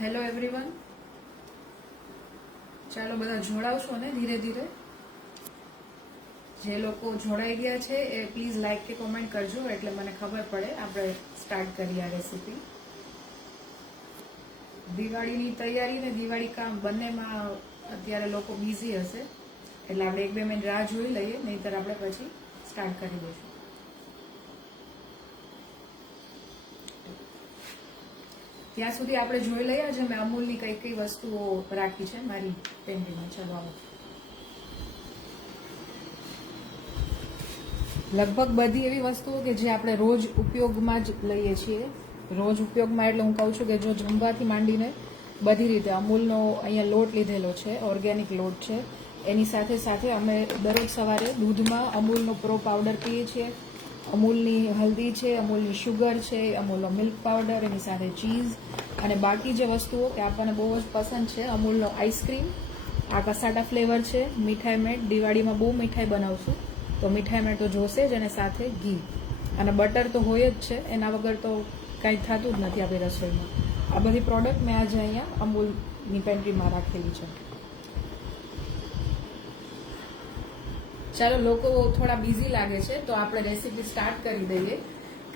Hello everyone, ચાલો બધા જોડાવશો ને ધીરે ધીરે. જે લોકો જોડાઈ ગયા છે એ પ્લીઝ લાઈક કે કોમેન્ટ કરજો એટલે મને ખબર પડે આપણે સ્ટાર્ટ કરીએ આ રેસીપી. દિવાળીની તૈયારી ને દિવાળી કામ બંનેમાં અત્યારે લોકો બિઝી હશે એટલે આપણે 1-2 મિનિટ રાહ જોઈ લઈએ, નહીંતર આપણે પછી સ્ટાર્ટ કરી દઈશું. ત્યાં સુધી આપણે જોઈ લઈએ આજે મેં અમૂલની કઈ કઈ વસ્તુઓ રાખી છે મારી પેન્ટ્રીમાં. ચલો આવો. લગભગ બધી એવી વસ્તુઓ કે જે આપણે રોજ ઉપયોગમાં જ લઈએ છીએ. રોજ ઉપયોગમાં એટલે હું કહું છું કે જો જમવાથી માંડીને બધી રીતે અમૂલનો અહીંયા લોટ લીધેલો છે, ઓર્ગેનિક લોટ છે. એની સાથે સાથે અમે દરરોજ સવારે દૂધમાં અમૂલનો પ્રો પાવડર પીએ છીએ. અમૂલની હલ્દી છે, અમૂલની શુગર છે, અમૂલનો મિલ્ક પાવડર, એની સાથે ચીઝ અને બાકી જે વસ્તુઓ કે આપણને બહુ જ પસંદ છે, અમૂલનો આઈસ્ક્રીમ, આ કસાટા ફ્લેવર છે, મીઠાઈ મેટ. દિવાળીમાં બહુ મીઠાઈ બનાવશું તો મીઠાઈ મેટ તો જોશે જ, અને સાથે ઘી અને બટર તો હોય જ છે. એના વગર તો કાંઈ થતું જ નથી આપણી રસોઈમાં. આ બધી પ્રોડક્ટ મેં આજે અહીંયા અમૂલની પેન્ટ્રીમાં રાખેલી છે. ચાલો, લોકો થોડા બિઝી લાગે છે તો આપણે રેસીપી સ્ટાર્ટ કરી દઈએ,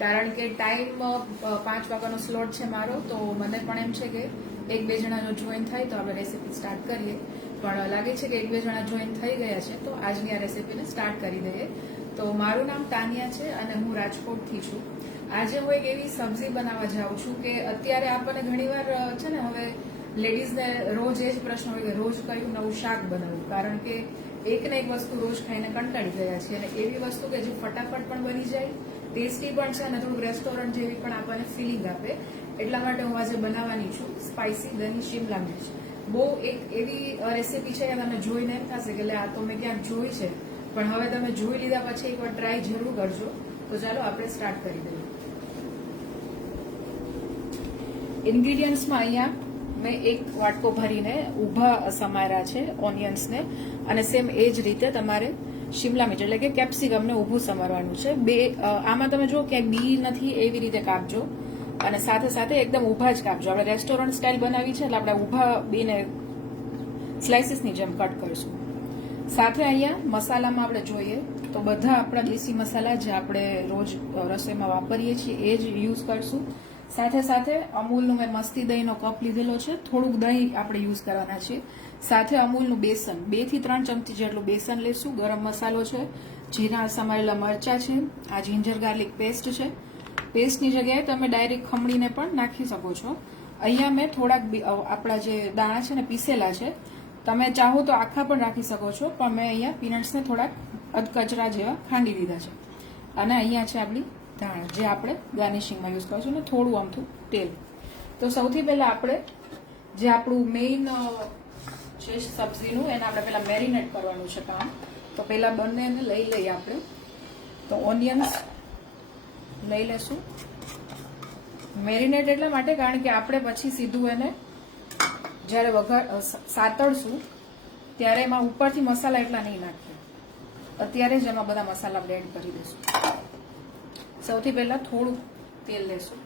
કારણ કે ટાઈમ 5 વાગ્યાનો સ્લોટ છે મારો. તો મને પણ એમ છે કે 1-2 જણા જો જોઈન થાય તો આપણે રેસીપી સ્ટાર્ટ કરીએ. પણ લાગે છે કે 1-2 જણા જોઈન થઈ ગયા છે તો આજની આ રેસીપીને સ્ટાર્ટ કરી દઈએ. તો મારું નામ તાનિયા છે અને હું રાજકોટથી છું. આજે હું એક એવી સબ્જી બનાવવા જાઉં છું કે અત્યારે આપણને ઘણીવાર છે ને, હવે લેડીઝને રોજ એ જ પ્રશ્ન હોય કે રોજ કયું નવું શાક બનાવવું, કારણ કે એક ને એક વસ્તુ રોજ ખાઈને કંટાળી ગયા છે. અને એવી વસ્તુ કે જે ફટાફટ પણ બની જાય, ટેસ્ટી પણ છે અને થોડુંક રેસ્ટોરન્ટ જેવી પણ આપણને ફિલિંગ આપે. એટલા માટે હું આજે બનાવવાની છું સ્પાઇસી દહીં શિમલા મિર્ચ. બહુ એક એવી રેસીપી છે કે તમને જોઈને એમ થશે કે આ તો મેં ક્યાંક જોઈ છે, પણ હવે તમે જોઈ લીધા પછી એકવાર ટ્રાય જરૂર કરજો. તો ચાલો આપણે સ્ટાર્ટ કરી દઈએ. ઇન્ગ્રીડિયન્ટ્સમાં અહીંયા મેં 1 વાટકો ભરીને ઊભા સમાર્યા છે ઓનિયન્સને, અને સેમ એ જ રીતે તમારે શિમલા મિર્ચ એટલે કે કેપ્સિકમને ઊભું સમારવાનું છે. આમાં તમે જો ક્યાંય બી નથી એવી રીતે કાપજો, અને સાથે સાથે એકદમ ઊભા જ કાપજો. આપણે રેસ્ટોરન્ટ સ્ટાઇલ બનાવી છે એટલે આપણે ઊભા બીને સ્લાઇસીસની જેમ કટ કરીશું. સાથે અહીંયા મસાલામાં આપણે જોઈએ તો બધા આપણા દેશી મસાલા જે આપણે રોજ રસોઈમાં વાપરીએ છીએ એ જ યુઝ કરશું. સાથે સાથે અમૂલનું મેં મસ્તી દહીંનો કપ લીધેલો છે, થોડુંક દહીં આપણે યુઝ કરવાના છીએ. સાથે અમૂલનું બેસન 2 થી 3 ચમચી જેટલું બેસન લેશું. ગરમ મસાલો છે, જીરા સમારેલા મરચા છે, આ જિંજર ગાર્લિક પેસ્ટ છે. પેસ્ટની જગ્યાએ તમે ડાયરેક્ટ ખમણીને પણ નાખી શકો છો. અહીંયા મેં થોડાક આપણા જે દાણા છે ને પીસેલા છે, તમે ચાહો તો આખા પણ રાખી શકો છો, પણ મેં અહીંયા પીનટ્સને થોડાક અધકચરા જેવા ખાંડી દીધા છે. અને અહીંયા છે આપણી ધાણા જે આપણે ગાર્નિશિંગમાં યુઝ કરીશું, ને થોડું આમથું તેલ. તો સૌથી પહેલા આપણે જે આપણું મેઇન છે સબ્જીનું, એને આપણે પહેલા મેરિનેટ કરવાનું છે કામ. તો પહેલા બંનેને લઈ લઈએ આપણે. તો ઓનિયન્સ લઈ લેશું મેરિનેટ એટલા માટે કારણ કે આપણે પછી સીધું એને જ્યારે સાતળશું ત્યારે એમાં ઉપરથી મસાલા એટલા નહીં નાખીએ, અત્યારે જ એમાં બધા મસાલા આપણે એડ કરી દઈશું. સૌથી પહેલા થોડું તેલ લેશું.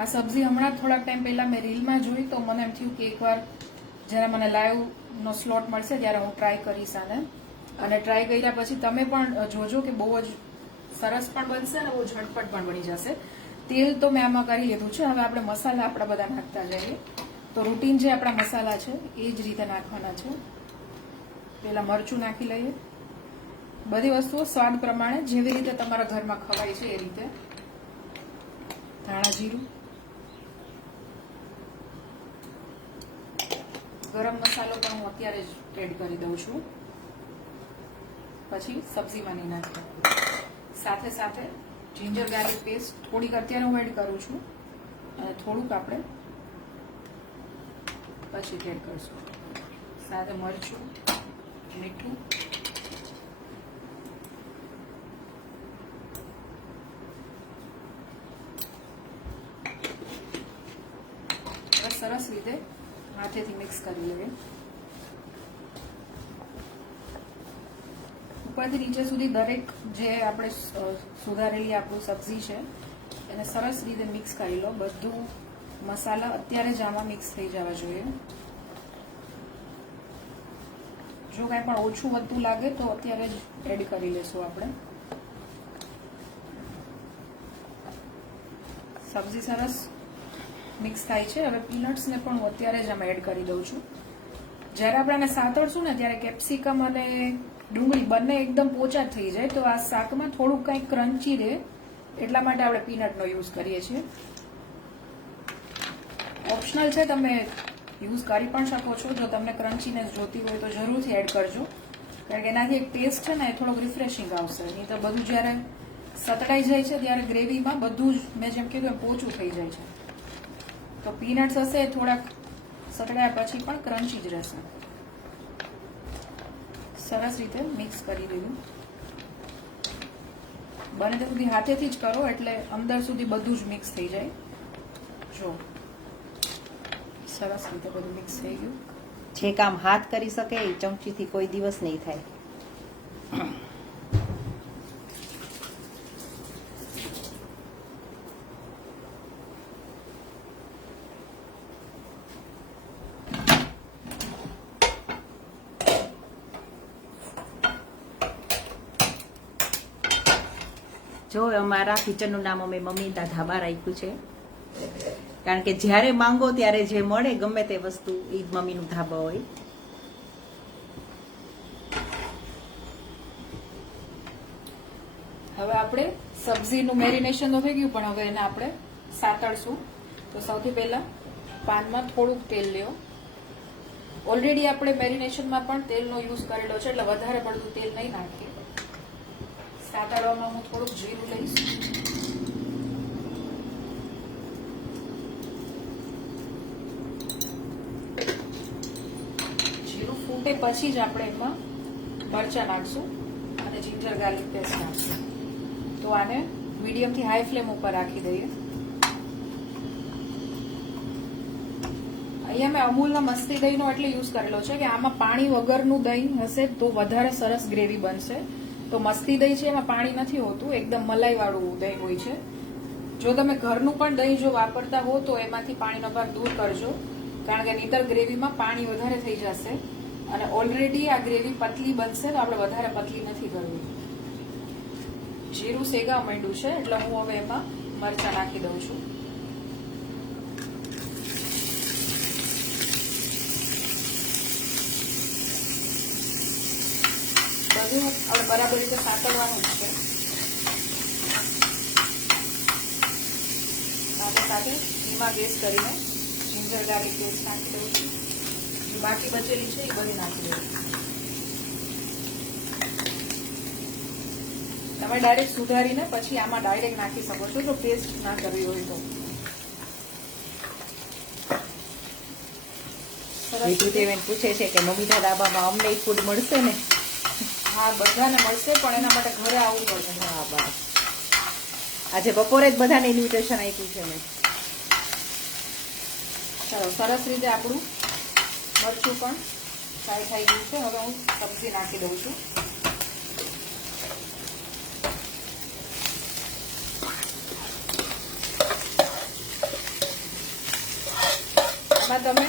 આ સબ્જી હમણાં થોડાક ટાઈમ પહેલા મેં રીલમાં જોઈ તો મને એમ થયું કે એકવાર જ્યારે મને લાઈવનો સ્લોટ મળશે ત્યારે હું ટ્રાય કરીશ આને. અને ટ્રાય કર્યા પછી તમે પણ જોજો કે બહુ જ સરસ પણ બનશે અને બહુ ઝટપટ પણ બની જશે. તેલ તો મેં આમાં કરી લીધું છે. હવે આપણે મસાલા આપણા બધા નાખતા જઈએ. તો રૂટીન જે આપણા મસાલા છે એ જ રીતે નાખવાના છે. પહેલા મરચું નાખી લઈએ. બધી વસ્તુઓ સ્વાદ પ્રમાણે જેવી રીતે તમારા ઘરમાં ખવાય છે એ રીતે. ધાણા જીરું, ગરમ મસાલો પણ હું અત્યારે જ એડ કરી દઉં છું, પછી સબ્જીમાં નહીં નાખીએ. સાથે સાથે જિંજર ગાર્લિક પેસ્ટ થોડીક અત્યારે હું એડ કરું છું, અને થોડુંક આપણે પછી એડ કરીશું. સાથે મરચું, મીઠું, સરસ રીતે હાથેથી મિક્સ કરી લઈએ. ઉપરથી નીચે સુધી દરેક જે આપણે સુધારેલી આપણું સબ્જી છે એને સરસ રીતે મિક્સ કરી લો. બધું મસાલા અત્યારે જ આમાં મિક્સ થઈ જવા જોઈએ. જો કાંઈ પણ ઓછું વધતું લાગે તો અત્યારે જ એડ કરી લેશું આપણે. સબ્જી સરસ મિક્સ થાય છે. હવે પીનટ્સને પણ હું અત્યારે જ આમાં એડ કરી દઉં છું. જ્યારે આપણે આને સાતળશું ને ત્યારે કેપ્સિકમ અને ડુંગળી બંને એકદમ પોચા થઈ જાય તો આ શાકમાં થોડુંક કંઈક ક્રન્ચી રહે, એટલા માટે આપણે પીનટનો યુઝ કરીએ છીએ. ઓપ્શનલ છે, તમે યુઝ કરી પણ શકો છો. જો તમને ક્રન્ચીનેસ જોતી હોય તો જરૂરથી એડ કરજો, કારણ કે એનાથી એક ટેસ્ટ છે ને એ થોડોક રિફ્રેશિંગ આવશે. નહીં તો બધું જ્યારે સતળાઈ જાય છે ત્યારે ગ્રેવીમાં બધું જ મેં જેમ કીધું એમ પોચું થઈ જાય છે. તો પીનટ્સ હશે થોડાક સતળાયા પછી પણ ક્રન્ચી જ રહેશે. સરસ રીતે મિક્સ કરી દીધું. બને ત્યાં સુધી હાથેથી જ કરો એટલે અંદર સુધી બધું જ મિક્સ થઈ જાય. જો સરસ રીતે બધું મિક્સ થઈ ગયું. જે કામ હાથ કરી શકે એ ચમચીથી કોઈ દિવસ નહીં થાય. જો અમારા કિચનનું નામ અમે મમ્મીના ધાબા રાખ્યું છે, કારણ કે જ્યારે માંગો ત્યારે જે મળે ગમે તે વસ્તુ એ જ મમ્મીનું ધાબા હોય. હવે આપણે સબ્જીનું મેરિનેશન તો થઈ ગયું, પણ હવે એને આપણે સાતળશું. તો સૌથી પહેલા પાનમાં થોડુંક તેલ લ્યો. ઓલરેડી આપણે મેરિનેશનમાં પણ તેલનો યુઝ કરેલો છે એટલે વધારે પડતું તેલ નહીં નાખીએ. સાતળવામાં હું થોડુંક જીરું લઈશ. જીરું ફૂટે પછી જ આપણે એમાં મરચાં નાખશું અને જિંજર ગાર્લિક પેસ્ટ નાખશું. તો આને મીડિયમ થી હાઈ ફ્લેમ ઉપર રાખી દઈએ. અહીંયા મેં અમૂલના મસ્તી દહીંનો એટલે યુઝ કરેલો છે કે આમાં પાણી વગરનું દહીં હશે તો વધારે સરસ ગ્રેવી બનશે. તો મસ્તી દહીં છે એમાં પાણી નથી હોતું, એકદમ મલાઈ વાળું દહીં હોય છે. જો તમે ઘરનું પણ દહીં જો વાપરતા હો તો એમાંથી પાણીનો ભાગ દૂર કરજો, કારણ કે નહીંતર ગ્રેવીમાં પાણી વધારે થઈ જશે અને ઓલરેડી આ ગ્રેવી પતલી બનશે તો આપણે વધારે પતલી નથી કરવી. જીરું શેગા માંડ્યું છે એટલે હું હવે એમાં મરચાં નાખી દઉં છું. બધું આપણે બરાબર રીતે સાતળવાનું છે. સાથે સાથે ધીમા ગેસ કરીને જિંજર ગાર્લિક પેસ્ટ નાખી દઉં છું. બાકી બચેલી છે એ બધી નાખી દઉં છું. તમે ડાયરેક્ટ સુધારીને પછી આમાં ડાયરેક્ટ નાખી શકો છો જો પેસ્ટ ના કરવી હોય તો. પૂછે છે કે મમ્મીના ધાબામાં અમને ફૂડ મળશે ને? હા, બધાને મળશે, પણ એના માટે ઘરે આવવું પડશે. હા, બસ આજે બપોરે જ બધાને ઇન્વિટેશન આપ્યું છે મેં. ચાલો, સરસ રીતે આપણું મરચું પણ ફ્રાય થઈ ગયું છે. હવે હું સબ્જી નાખી દઉં છું. એમાં તમે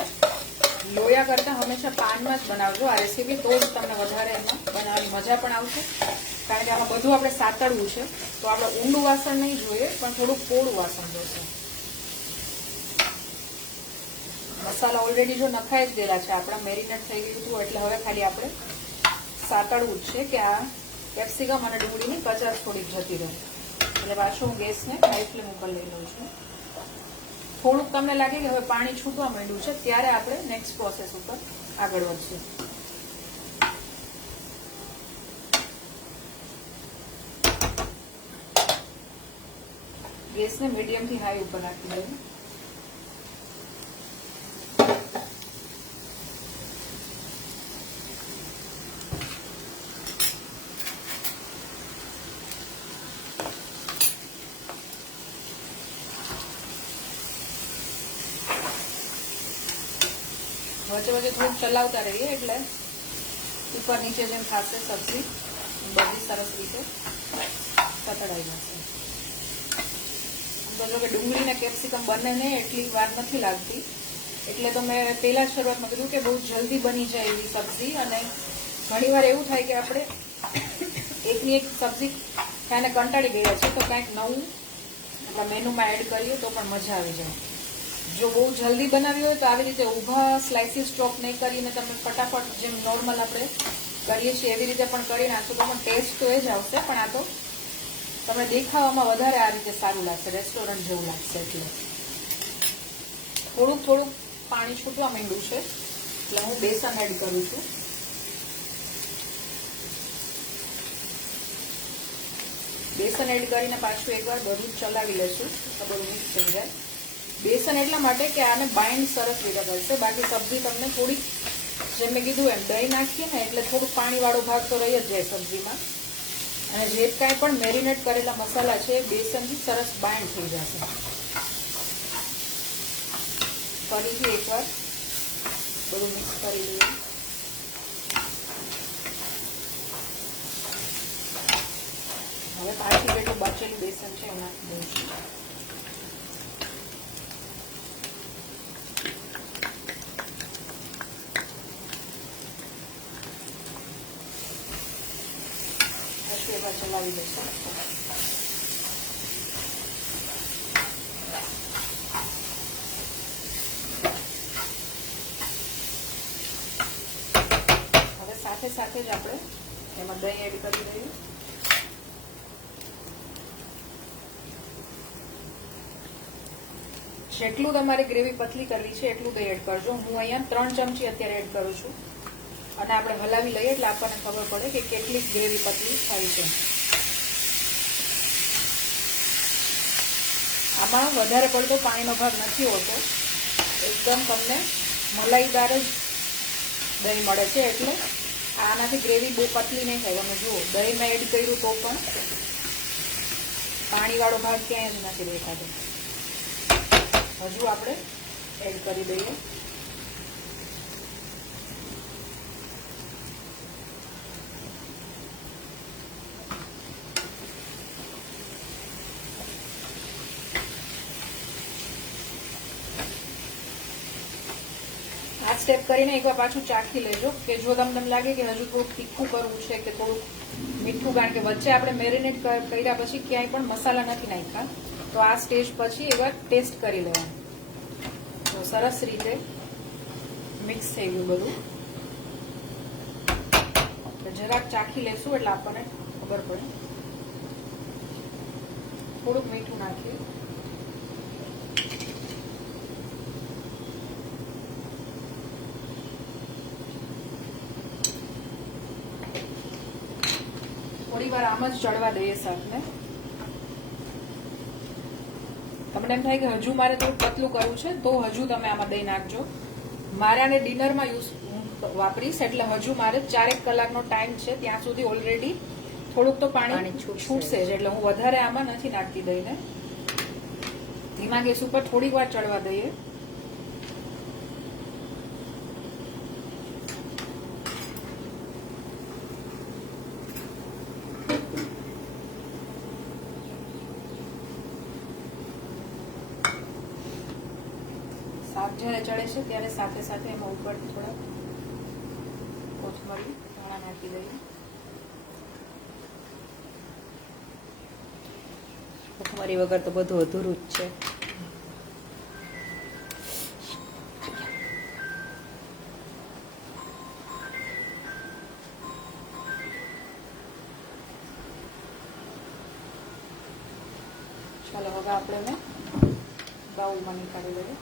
લોયા કરતા હંમેશા પાનમાં જ બનાવજો આ રેસીપી, તો જ તમને વધારે એમાં બનાવવાની મજા પણ આવશે. કારણ કે આમાં બધું આપણે સાતળવું છે તો આપણે ઊંડું વાસણ નહીં જોઈએ, પણ થોડુંક પોળું વાસણ જોશે. મસાલા ઓલરેડી જો નખાઈ જ ગયેલા છે, આપણા મેરિનેટ થઈ ગયું હતું, એટલે હવે ખાલી આપણે સાતળવું જ છે કે આ કેપ્સિકમ અને ડુંગળીની કચાશ થોડીક જતી રહે. એટલે પાછું હું ગેસને હાઈ ફ્લેમ ઉપર લઈ લઉં છું. થોડુંક તમને લાગે કે હવે પાણી છૂટવા માંડ્યું છે ત્યારે આપણે નેક્સ્ટ પ્રોસેસ ઉપર આગળ વધશું. ગેસને મીડિયમ થી હાઈ ઉપર રાખી દઈએ. વચ્ચે વચ્ચે થોડુંક ચલાવતા રહીએ એટલે ઉપર નીચે જેમ થશે સબ્જી બધી સરસ રીતે સતડાઈ જશે. તો જો કે ડુંગળી ને કેપ્સિકમ બંનેને એટલી વાર નથી લાગતી, એટલે તો મેં પહેલા જ શરૂઆતમાં કીધું કે બહુ જલ્દી બની જાય એવી સબ્જી. અને ઘણીવાર એવું થાય કે આપણે એકની એક સબ્જી ખાઈને કંટાળી ગયા છે, તો કાંઈક નવું આપણા મેનુમાં એડ કરીએ તો પણ મજા આવી જાય. જો બહુ જલ્દી બનાવી હોય તો આવી રીતે ઊભા સ્લાઇસીસ ચોપ નહીં કરીને તમે ફટાફટ જેમ નોર્મલ આપણે કરીએ છીએ એવી રીતે પણ કરી નાખશો તો પણ ટેસ્ટ તો એ જ આવશે, પણ આ તો તમને દેખાવામાં વધારે આ રીતે સારું લાગશે, રેસ્ટોરન્ટ જેવું લાગશે. એટલે થોડુંક થોડુંક પાણી છૂટવા માંડ્યું છે એટલે હું બેસન એડ કરું છું. બેસન એડ કરીને પાછું એકવાર બધું ચલાવી લેશું તો બધું મિક્સ થઈ જાય. બેસન એટલા માટે કે આને બાઇન્ડ સરસ રીતે કરશે, બાકી સબ્જી તમને થોડીક જેમ મેં કીધું એમ દહીં નાખીએ ને એટલે થોડુંક પાણીવાળો ભાગ તો રહી જ જાય સબ્જીમાં. અને જે કાંઈ પણ મેરિનેટ કરેલા મસાલા છે એ બેસનથી સરસ બાઇન્ડ થઈ જશે. ફરીથી એકવાર બધું મિક્સ કરી લઈએ. હવે પાછી જેટલું બચેલું બેસન છે એ નાખી દઈશું. પછી એકવાર ચલાવી દઈશું. હવે સાથે સાથે જ આપણે એમાં દહીં એડ કરી દઈએ. જેટલું તમારે ગ્રેવી પતલી કરવી છે એટલું દહીં એડ કરજો. હું અહીંયા 3 ચમચી અત્યારે એડ કરું છું અને આપણે હલાવી લઈએ એટલે આપણને ખબર પડે કે કેટલી ગ્રેવી પતલી થાય છે. આમાં વધારે પડતો પાણીનો ભાગ નથી હોતો, એકદમ તમને મલાઈદાર જ દહીં મળે છે, એટલે આનાથી ગ્રેવી બહુ પતલી નહીં થાય. તમે જુઓ દહીંમાં એડ કર્યું તો પણ પાણીવાળો ભાગ ક્યાંય જ નથી દેખાતો. હજુ આપણે એડ કરી દઈએ. આ સ્ટેપ કરીને એકવાર પાછું ચાખી લેજો કે જો તમને લાગે કે હજુ થોડુંક તીખું કરવું છે કે થોડુંક મીઠું, કારણ કે વચ્ચે આપણે મેરિનેટ કર્યા પછી ક્યાંય પણ મસાલા નથી નાખ્યા, તો આ સ્ટેજ પછી એકવાર ટેસ્ટ કરી લેવાનું. તો સરસ રીતે મિક્સ થઈ ગયું બધું. જરાક ચાખી લેશું એટલે આપણને ખબર પડે. થોડુંક મીઠું નાખીએ. થોડી વાર આમ જ ચડવા દઈએ શાકને. તમને એમ થાય કે હજુ મારે થોડું પતલું કરવું છે તો હજુ તમે આમાં દહીં નાખજો. મારે આને ડિનરમાં વાપરીશ એટલે હજુ મારે 4 કલાકનો ટાઈમ છે, ત્યાં સુધી ઓલરેડી થોડુંક તો પાણી છૂટશે જ, એટલે હું વધારે આમાં નથી નાખતી દહીંને. ધીમા ગેસ ઉપર થોડીક વાર ચડવા દઈએ. શાક જ્યારે ચડે છે ત્યારે સાથે સાથે એમાં ઉપરથી થોડા કોથમરી ધાણા નાખી દઈએ. કોથમરી વગર તો બધું અધૂરું જ છે. ચાલો હવે આપણે એને બાઉલમાં નીકાળી દઈએ.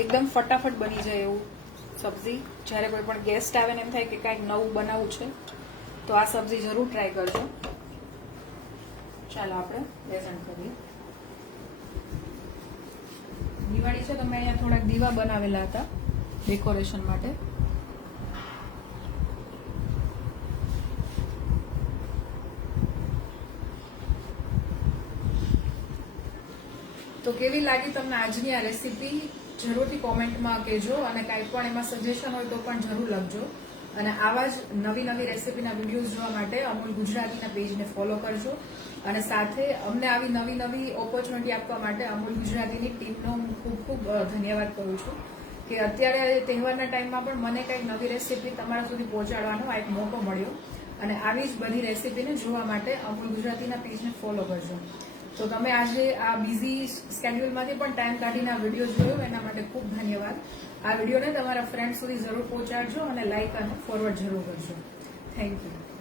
એકદમ ફટાફટ બની જાય એવું સબ્જી. જ્યારે કોઈ પણ ગેસ્ટ આવે ને એમ થાય કે કાંઈક નવું બનાવવું છે તો આ સબ્જી જરૂર ટ્રાય કરજો. ચાલો આપણે બેસન કરીએ. દિવાળી છે તો મેં અહીંયા થોડાક દીવા બનાવેલા હતા ડેકોરેશન માટે. તો કેવી લાગી તમને આજની આ રેસીપી જરૂરથી કોમેન્ટમાં કહેજો અને કાંઈ પણ એમાં સજેશન હોય તો પણ જરૂર લખજો અને આવા જ નવી નવી રેસીપીના વિડીયોઝ જોવા માટે અમૂલ ગુજરાતીના પેજને ફોલો કરજો અને સાથે અમને આવી નવી નવી ઓપોર્ચ્યુનિટી આપવા માટે અમૂલ ગુજરાતીની ટીમનો હું ખૂબ ખૂબ ધન્યવાદ કરું છું કે અત્યારે તહેવારના ટાઈમમાં પણ મને કંઈક નવી રેસીપી તમારા સુધી પહોંચાડવાનો આ એક મોકો મળ્યો અને આવી જ બધી રેસીપીને જોવા માટે અમૂલ ગુજરાતીના પેજને ફોલો કરજો. તો તમે આજે આ બિઝી સ્કેડ્યુલમાંથી પણ ટાઈમ કાઢીને આ વિડીયો જોયો એના માટે ખૂબ ધન્યવાદ. આ વિડીયોને તમારા ફ્રેન્ડ સુધી જરૂર પહોંચાડજો અને લાઈક અને ફોરવર્ડ જરૂર કરજો. Thank you.